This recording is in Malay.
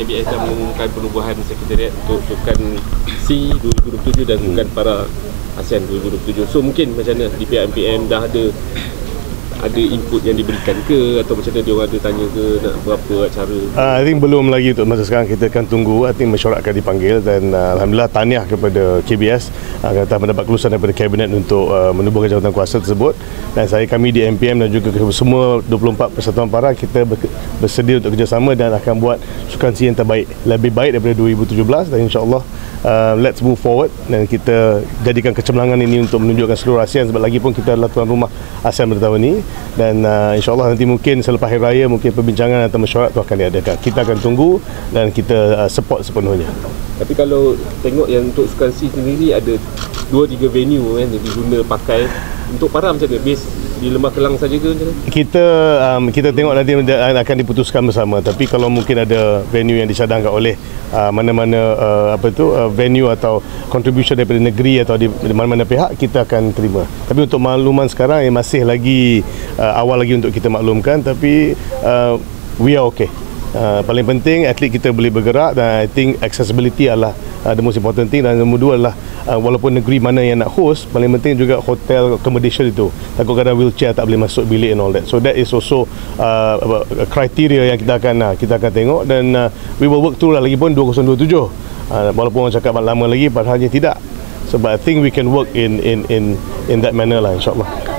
KBS dah mengumumkan penubuhan sekretariat untuk Sukan C 2027 dan Sukan Para ASEAN 2027. So mungkin macam mana di pihak MPM dah ada input yang diberikan ke, atau macam mana dia orang ada tanya ke nak berapa cara? I think belum lagi untuk masa sekarang. Kita akan tunggu. I think mesyuarat akan dipanggil dan alhamdulillah tahniah kepada KBS kata mendapat kelulusan daripada kabinet untuk menubuhkan jawatan kuasa tersebut. Dan kami di MPM dan juga semua 24 persatuan para kita bersedia untuk kerjasama dan akan buat sukan C yang terbaik, lebih baik daripada 2017, dan insya-Allah let's move forward dan kita jadikan kecemerlangan ini untuk menunjukkan seluruh ASEAN, sebab lagi pun kita adalah tuan rumah ASEAN pada tahun ini. Dan insya-Allah nanti mungkin selepas hari raya mungkin perbincangan atau mesyuarat itu akan diadakan. Kita akan tunggu dan kita support sepenuhnya. Tapi kalau tengok yang untuk Sukan C sendiri ada 2-3 venue yang diguna pakai untuk para, macam mana? Base di Lembah Kelang saja ke macam mana? Kita tengok nanti akan diputuskan bersama. Tapi kalau mungkin ada venue yang dicadangkan oleh mana-mana venue atau contribution daripada negeri atau di mana-mana pihak, kita akan terima. Tapi untuk makluman sekarang yang masih lagi awal lagi untuk kita maklumkan, tapi we are okay. Paling penting atlet kita boleh bergerak, dan I think accessibility adalah the most important thing. Dan nombor dua adalah walaupun negeri mana yang nak host, paling penting juga hotel accommodation itu. Takut kadang wheelchair tak boleh masuk bilik and all that. So that is also criteria yang kita akan tengok, dan we will work through lah. Lagipun 2027 walaupun orang cakap lama lagi, padahalnya tidak. So but I think we can work in that manner lah, insyaAllah.